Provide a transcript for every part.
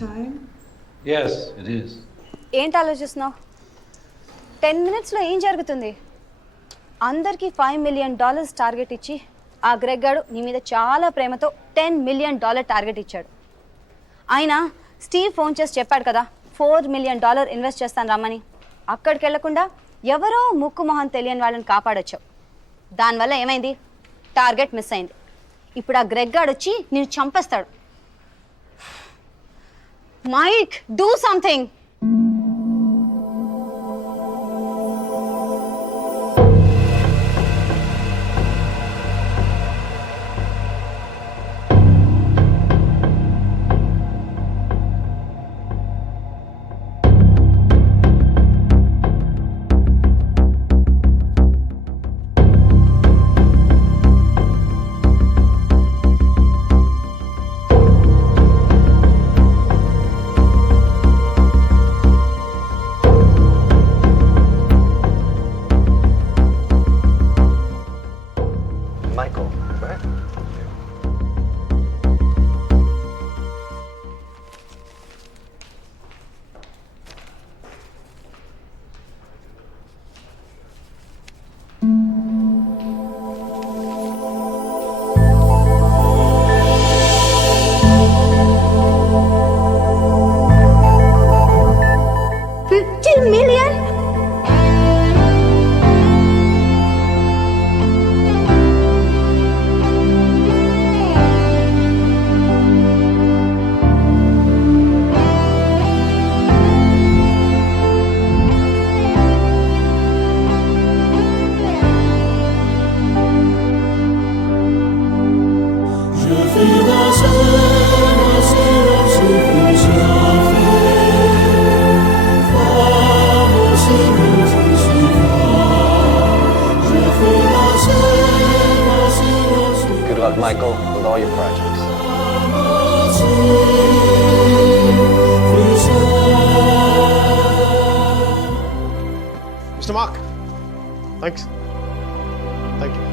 time? Yes, it is. ఏంటి ఆలోచిస్తున్నావు? 10 minutesలో ఏం జరుగుతుంది? అందరికీ $5 million టార్గెట్ ఇచ్చి ఆ గ్రెగ్ గాడు నీ మీద చాలా ప్రేమతో $10 million టార్గెట్ ఇచ్చాడు. ఆయన స్టీవ్ ఫోన్ చేసి చెప్పాడు కదా $4 million ఇన్వెస్ట్ చేస్తాను రమ్మని. అక్కడికి వెళ్లకుండా ఎవరో ముక్కు మొహం తెలియని వాళ్ళని కాపాడొచ్చావు. దానివల్ల ఏమైంది? టార్గెట్ మిస్ అయింది. ఇప్పుడు ఆ గ్రెగ్ గాడు వచ్చి నేను చంపేస్తాడు. Mike, do something. Michael, right? $50 million? Good luck, Michael, with all your projects. Mr. Mark, thanks. Thank you.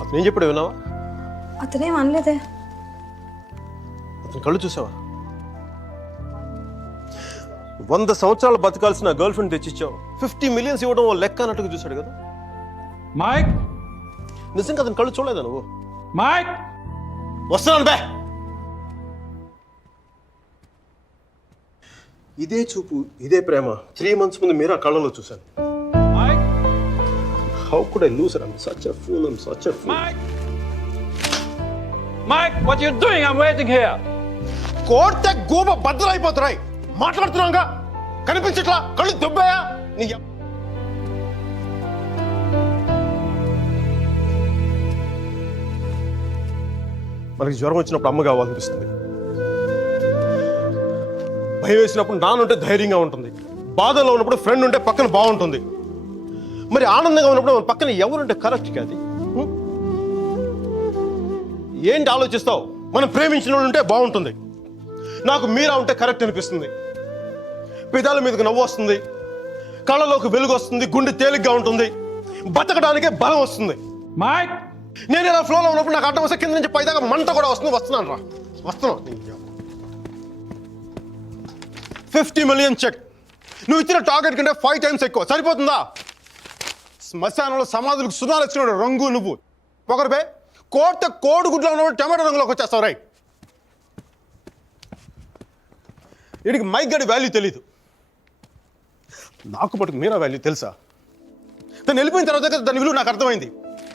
అతను ఏం చెప్పాడు విన్నావా? అతనేం అనలేదే. అతని కళ్ళు చూసావా? 100 సంవత్సరాలు బతకాల్సిన గర్ల్ ఫ్రెండ్ తెచ్చిచ్చావు. 50 million ఇవ్వడం ఓ లెక్క అన్నట్టుగా చూశాడు కదా. Mike? నిజంగా అతని కళ్ళు చూడలేదా నువ్వు? Mike? వస్తున్నాను బే. ఇదే చూపు, ఇదే ప్రేమ 3 months ముందు మీరు ఆ కళ్ళలో చూశాను. Mike? How could I lose her? I'm such a fool. I'm such a fool. Mike? Mike, what are you doing? I'm waiting here. కోర్తే గోబ బద్దలైపోతున్నాయి. మాట్లాడుతున్నాగా కనిపించట్లా, కళ్ళు దుబ్బాయా నీ మనకి జ్వరం వచ్చినప్పుడు అమ్మ కావాలనిపిస్తుంది, భయం వేసినప్పుడు నాన్నుంటే ధైర్యంగా ఉంటుంది, బాధలో ఉన్నప్పుడు ఫ్రెండ్ ఉంటే పక్కన బాగుంటుంది, మరి ఆనందంగా ఉన్నప్పుడు మన పక్కన ఎవరుంటే కరెక్ట్ కాదు. ఏంటి ఆలోచిస్తావు? మనం ప్రేమించిన వాళ్ళు ఉంటే బాగుంటుంది. నాకు మీరా ఉంటే కరెక్ట్ అనిపిస్తుంది. పెదాల మీదకి నవ్వు వస్తుంది, కళ్ళలోకి వెలుగు వస్తుంది, గుండె తేలిగ్గా ఉంటుంది, బతకడానికే బలం వస్తుంది. Mike? నేను ఇలా ఫ్లోలో ఉన్నప్పుడు నాకు అడ్డం వస్తే కింద నుంచి పైదాకా మంట కూడా వస్తుంది. వస్తున్నాను రా, వస్తున్నాను. 50 million చెక్. నువ్వు ఇచ్చిన టార్గెట్ కంటే 5 times ఎక్కువ. సరిపోతుందా? శ్మశానంలో సమాధులకు సుధాలు వచ్చినాడు రంగు నువ్వు. పొగరు బే. కోర్త కోడి గుడ్లో ఉన్నప్పుడు టమాటో రంగులోకి వచ్చేస్తావు. రై, వీడికి మైక్ గడి వాల్యూ తెలీదు. నాకు పట్టుకు మీరా వాల్యూ తెలుసా? తను వెళ్ళిపోయిన తర్వాత దాని విలువ నాకు అర్థమైంది.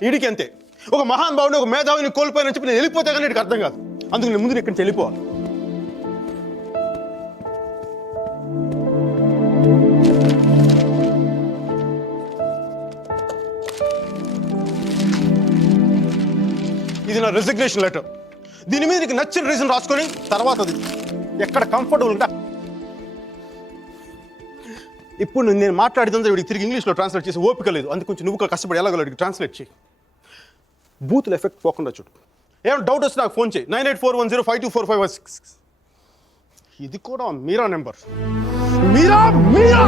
వీడికి అంతే. ఒక మహాన్ భావుని, ఒక మేధావిని కోల్పోయినని చెప్పి నేను వెళ్ళిపోతే కానీ వీడికి అర్థం కాదు. అందుకు నేను ముందు ఇక్కడి నుంచి వెళ్ళిపోవాలి. ఇది నా రెసిగ్నేషన్ లెటర్. దీని మీద నీకు నచ్చిన రీజన్ రాసుకొని తర్వాత అది ఎక్కడ కంఫర్టబుల్ ఉంటా. ఇప్పుడు నేను మాట్లాడితే వీడికి తిరిగి ఇంగ్లీష్లో ట్రాన్స్లేట్ చేసి ఓపిక లేదు. అందుకు కొంచెం నువ్వు కష్టపడి ఎలాగలడికి ట్రాన్స్లేట్ చేయి. బూతుల ఎఫెక్ట్ పోకుండా చూడు. ఏమైనా డౌట్ వస్తే నాకు ఫోన్ చేయి. 9841052456. ఇది కూడా మీరా నెంబర్. మీరా మీరా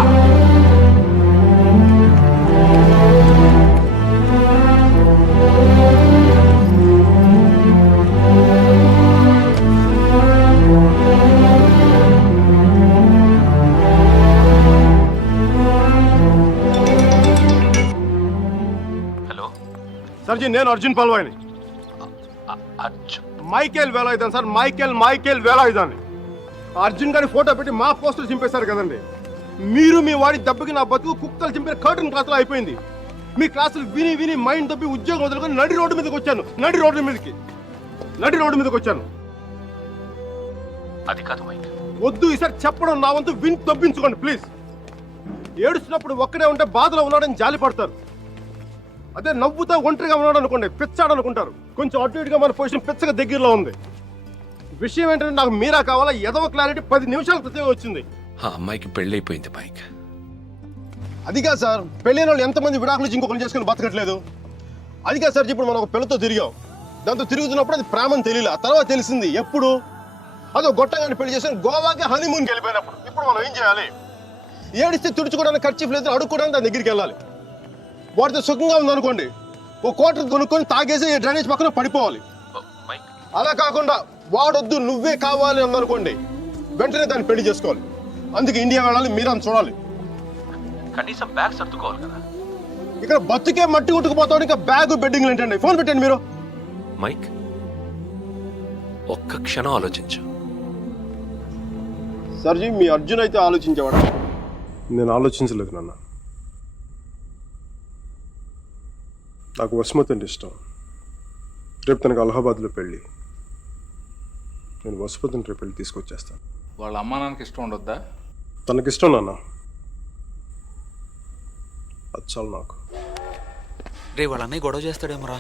హలో సార్ జీ, నేను అర్జున్ పల్వాయిని. Arjun Michael Velayudhan sir, Michael Velayudhan. Arjun గారి ఫోటో పెట్టి మా పోస్టర్ చింపేశారు కదండి. మీరు మీ వాడి దెబ్బకి నా బతుకు కుక్కలు చింపిన కర్టన్ క్లాసులో అయిపోయింది. మీ క్లాసులు విని విని మైండ్ తప్పి ఉద్యోగం వదులుకొని నడి రోడ్డు మీదకి వచ్చాను. నడి రోడ్డు మీదకి వచ్చాను. అది కాదు మైక్. వద్దు, ఈసారి చెప్పడం నా వంతు విని తప్పించుకోండి ప్లీజ్. ఏడుస్తున్నప్పుడు ఒక్కడే ఉంటే బాధలో ఉన్నాడని జాలి పడతారు. అదే నవ్వుతా ఒంటరిగా ఉన్నాడు అనుకోండి, పిచ్చాడు అనుకుంటారు. కొంచెం అటు ఇటుగా మన పొజిషన్ పిచ్చగా దగ్గరలో ఉంది. విషయం ఏంటంటే నాకు మీరా కావాలా, ఎదవ క్లారిటీ 10 నిమిషాల క్రితం వచ్చింది. ఆ అమ్మాయికి పెళ్ళైపోయింది మైక్. అది కాదు సార్, పెళ్ళైన వాళ్ళు ఎంతమంది విడాకులు ఇచ్చి ఇంకొకరు చేసుకుని బతకట్లేదు. అది కాదు సార్, ఇప్పుడు మనం ఒక పిల్లతో తిరిగాం. దాంతో తిరుగుతున్నప్పుడు అది ప్రేమని తెలియలే. ఆ తర్వాత తెలిసింది. ఎప్పుడు? అదో గొట్టంగాని పెళ్లి చేసుకుని గోవాకి హనీమూన్కి వెళ్ళిపోయినప్పుడు. ఇప్పుడు మనం ఏం చేయాలి? ఏడిస్తే తుడుచుకోవడానికి ఖర్చు లేదు, అడుక్కోవడానికి దాని దగ్గరికి వెళ్ళాలి. వాటితో సుఖంగా ఉందనుకోండి, ఓ కోటర్ కొనుక్కొని తాగేసి డ్రైనేజ్ పక్కన పడిపోవాలి. మైక్ అలా కాకుండా వాడొద్దు నువ్వే కావాలి అందనుకోండి, వెంటనే దాన్ని పెళ్లి చేసుకోవాలి. అందుకే ఇండియా వెళ్ళాలి, మీరని చూడాలి. కనీసం బ్యాగ్ సర్దుకోవాలి కదా. ఇక్కడ బతుకే మట్టి కొట్టుకుపోతాడు, ఇంకా బ్యాగ్ బెడ్డింగ్లు ఏంటండి? ఫోన్ పెట్టండి మీరు. మైక్ ఒక్క క్షణం ఆలోచించు. సర్జీ, మీ అర్జున్ అయితే ఆలోచించేవాడా? నేను ఆలోచించలేదు నాన్న. నాకు వసుమతి అంటే ఇష్టం. రేపు తనకు అలహాబాద్లో పెళ్ళి. నేను వసుమతిని రేపు పెళ్ళి తీసుకొచ్చేస్తాను. వాళ్ళ అమ్మా నాన్నకి ఇష్టం ఉండొద్దా? తనకిష్టం నాన్న, అది చాలు నాకు. రే వాళ్ళ అన్నయ్య గొడవ చేస్తాడేమోరా.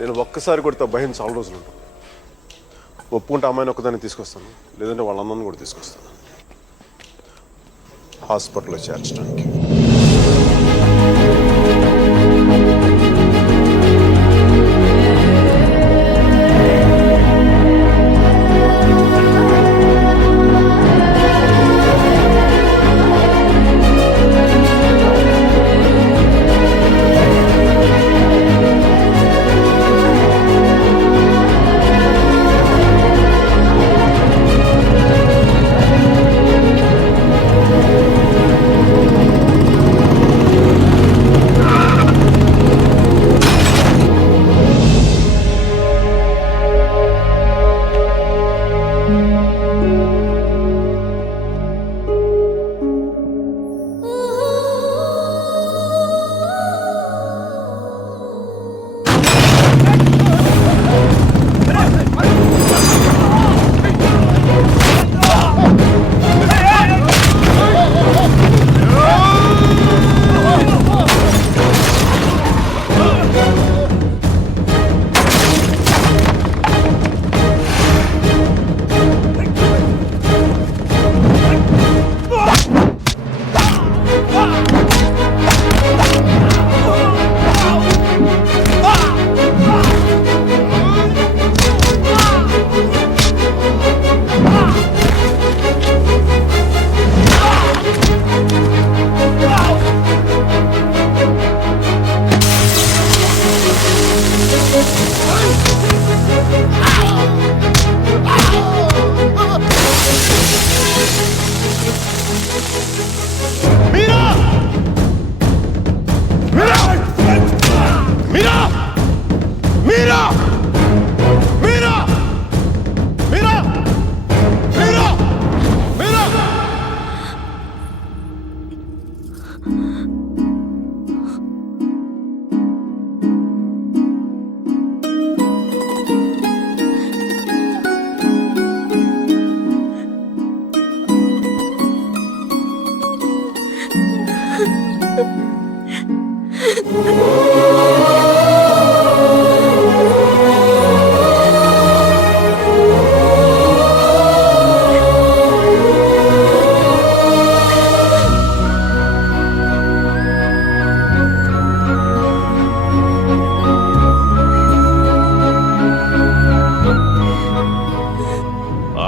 నేను ఒక్కసారి కొడితే భయం చాలా రోజులు ఉంటుంది. ఒప్పుకుంటే అమ్మాయిని ఒక్కదాన్ని తీసుకొస్తాను, లేదంటే వాళ్ళ అన్నను కూడా తీసుకొస్తాను హాస్పిటల్లో చేర్చడానికి.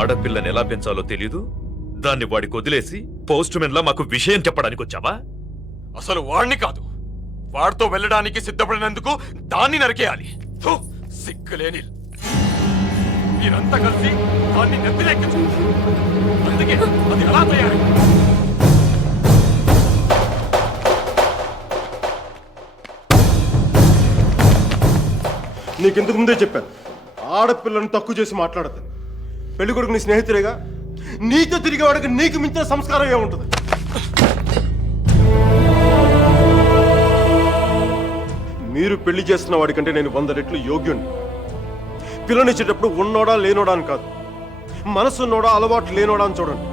ఆడపిల్లని ఎలా పెంచాలో తెలీదు, దాన్ని వాడికి వదిలేసి పోస్ట్ మెన్ లా మాకు విషయం చెప్పడానికి వచ్చావా? అసలు వాడిని కాదు, వాడితో వెళ్ళడానికి సిద్ధపడినందుకు దాన్ని నరికేయాలి. ఫు, సిగ్గులేని మీరంతా కలిసి దాన్ని నెత్తినెక్కించు. అందుకే అది ఎలా తయారు? నీకెందుకు ముందే చెప్పాను, ఆడపిల్లను తక్కువ చేసి మాట్లాడద్దు. పెళ్లి కొడుకు నీ స్నేహితురేగా, నీతో తిరిగే వాడికి నీకు మించిన సంస్కారం ఏముంటుంది? మీరు పెళ్లి చేస్తున్న వాడికంటే నేను 100 రెట్లు యోగ్యుణ్ణి. పిల్లనిచ్చేటప్పుడు ఉన్నోడా లేనోడా అని కాదు, మనసున్నోడా అలవాటు లేనోడా అని చూడండి.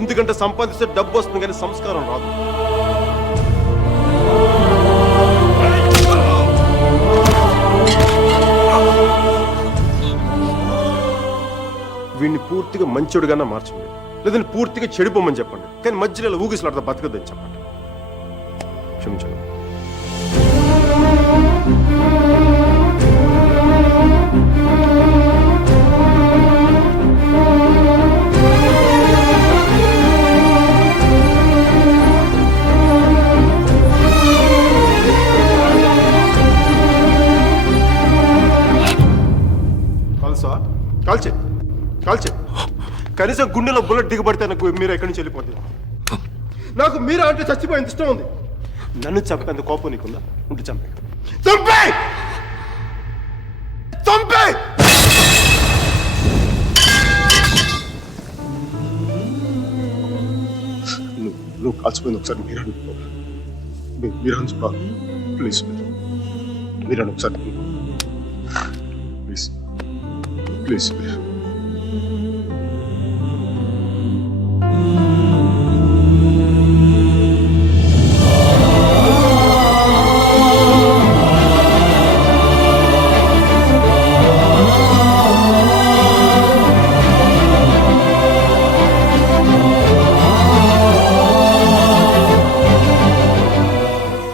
ఎందుకంటే సంపాదిస్తే డబ్బు వస్తుంది కానీ సంస్కారం రాదు. వీడిని పూర్తిగా మంచోడుగానే మార్చండి, లేదంటే పూర్తిగా చెడిపోమని చెప్పండి. కానీ మధ్యలో ఊగిసలాడతా బతకద్దని చెప్పండి. క్షమించండి. కాల్సా? కాల్చే కాల్చే. కనీసం గుండెలో బుల్లెట్ దిగబడితే నాకు మీరు ఎక్కడి నుంచి వెళ్ళిపోతుంది. నాకు మీరా అంటే చచ్చిపోయింది ఇష్టం ఉంది. నన్ను చంపేంత కోపం నీకుందా? ఉంటే చంపే చంపే చంపే. నువ్వు కాల్చిపోయింది ఒకసారి మీరా మీరా చెప్పాలి. ప్లీజ్ మీరా ఒకసారి ప్లీజ్ ప్లీజ్.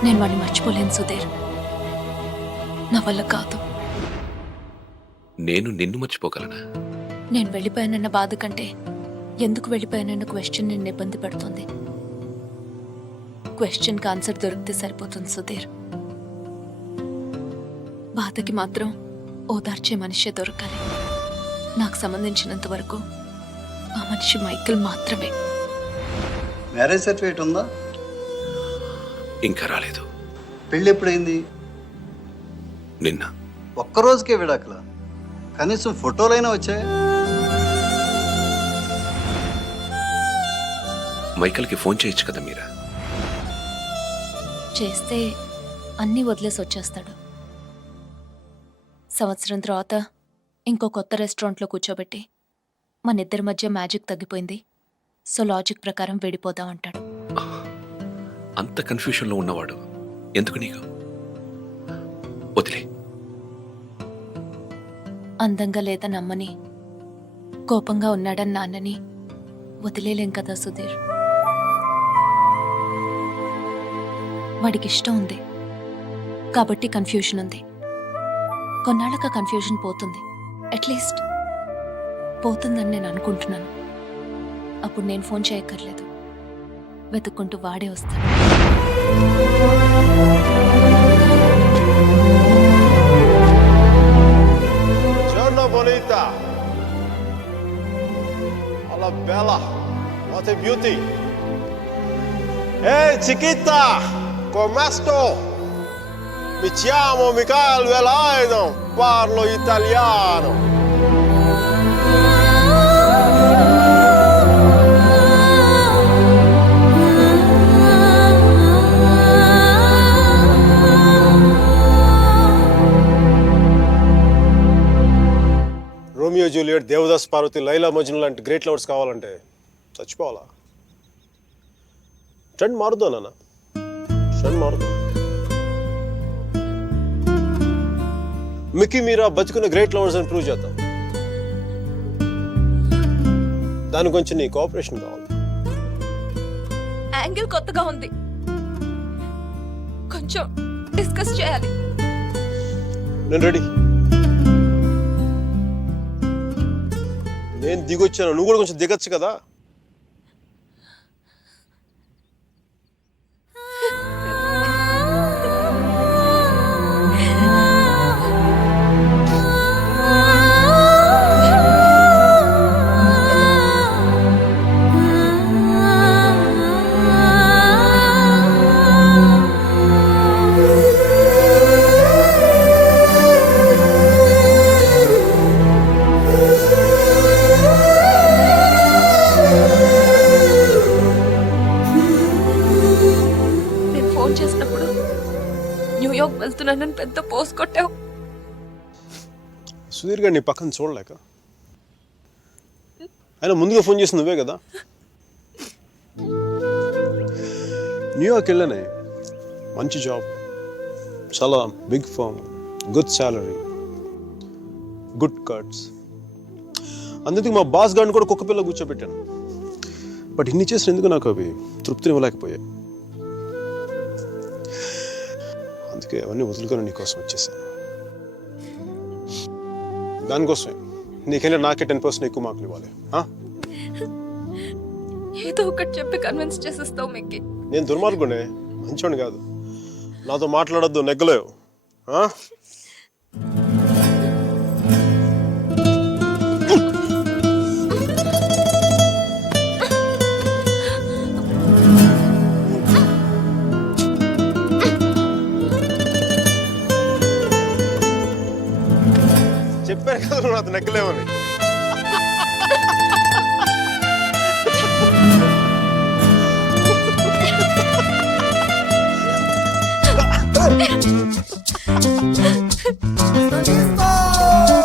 నేను వాడిని మర్చిపోలేను సుధీర్, నా వల్ల కాదు. నేను నిన్ను మర్చిపోగలనా? నేను వెళ్ళిపోయానన్న బాధ కంటే ఎందుకు వెళ్ళిపోయానన్న క్వశ్చన్ నిన్ను ఇబ్బంది పెడుతుంది. క్వశ్చన్కి ఆన్సర్ దొరికితే సరిపోతుంది సుధీర్. బాధకి మాత్రం ఓదార్చే మనిషే దొరకాలి. నాకు సంబంధించినంత వరకు ఆ మనిషి మైకిల్ మాత్రమే. మ్యారేజ్ సర్టిఫికేట్ ఉందా? ఇంకా రాలేదు. పెళ్ళి ఎప్పుడైంది? నిన్న. ఒక్కరోజుకే విడాకులా? కనీసం ఫోటోలైనా వచ్చాయి? మైకల్కి ఫోన్ చేయొచ్చు కదా మీరా? చేస్తే అన్నీ వదిలేసి వచ్చేస్తాడు. సంవత్సరం తర్వాత ఇంకో కొత్త రెస్టారెంట్లో కూర్చోబెట్టి మన ఇద్దరి మధ్య మ్యాజిక్ తగ్గిపోయింది, సో లాజిక్ ప్రకారం విడిపోదాం అంటాడు. అంత కన్ఫ్యూషన్లో ఉన్నవాడు ఎందుకు నీకు? వదిలే. అందంగా లేదని అమ్మని, కోపంగా ఉన్నాడని నాన్నని వదిలేలేం కదా సుధీర్. వాడికి ఇష్టం ఉంది కాబట్టి కన్ఫ్యూషన్ ఉంది. కొన్నాళ్ళక కన్ఫ్యూషన్ పోతుంది, అట్లీస్ట్ పోతుందని నేను అనుకుంటున్నాను. అప్పుడు నేను ఫోన్ చేయక్కర్లేదు, వెతుక్కుంటూ వాడే వస్తాడు. Giorno bonita. Alla bella. What a beauty. Ehi chiquita, come sto? Mi chiamo Michael Velaino, parlo italiano. Romeo Juliet, Devdas Parvati, Laila Majnu లాంటి గ్రేట్ లవర్స్ కావాలంటే చచ్చిపోవాలా? ట్రెండ్ మారుద్దా నాన్న, ట్రెండ్ మారుద్దాం. మిక్కీ మీరా బతుకున్న గ్రేట్ లవర్స్ అని ప్రూవ్ చేద్దాం. దాని గురించి నీ కోఆపరేషన్ కావాలి. యాంగిల్ కొత్తగా ఉంది, కొంచెం డిస్కస్ చేయాలి. నేను రెడీ. నేను దిగొచ్చాను, నువ్వు కూడా కొంచెం దిగచ్చు కదా. నేను ఫోన్ చేసినప్పుడు న్యూయార్క్ వెళ్తున్నానని పెద్ద పోస్ట్ కొట్టావు. సుధీర్ గారు నీ పక్కన చూడలేక ఆయన ముందుగా ఫోన్ చేసి నువ్వే కదా. న్యూయార్క్ వెళ్ళానే, మంచి జాబ్, చాలా big firm, good salary, good cuts. అందుకే మా బాస్ గారిని కూడా కుక్క పిల్ల కూర్చోబెట్టాను. బట్ ఇన్ని చేసిన ఎందుకు నాకు అవి తృప్తిని ఇవ్వలేకపోయాయి. అందుకే అవన్నీ వదులుకొని నీకోసం వచ్చేసాను. దానికోసమే నీకైనా నాకే 10% ఎక్కువ మార్కులు ఇవ్వాలి. ఏదో ఒకటి చెప్పి కన్విన్స్ చేసేస్తావు మిక్కి. నేను దుర్మార్గునే, మంచోని కాదు. నాతో మాట్లాడొద్దు, నెగ్గలేవు. చెప్పాను కదా నువ్వు నాతో నెగ్గలేవని. Stop!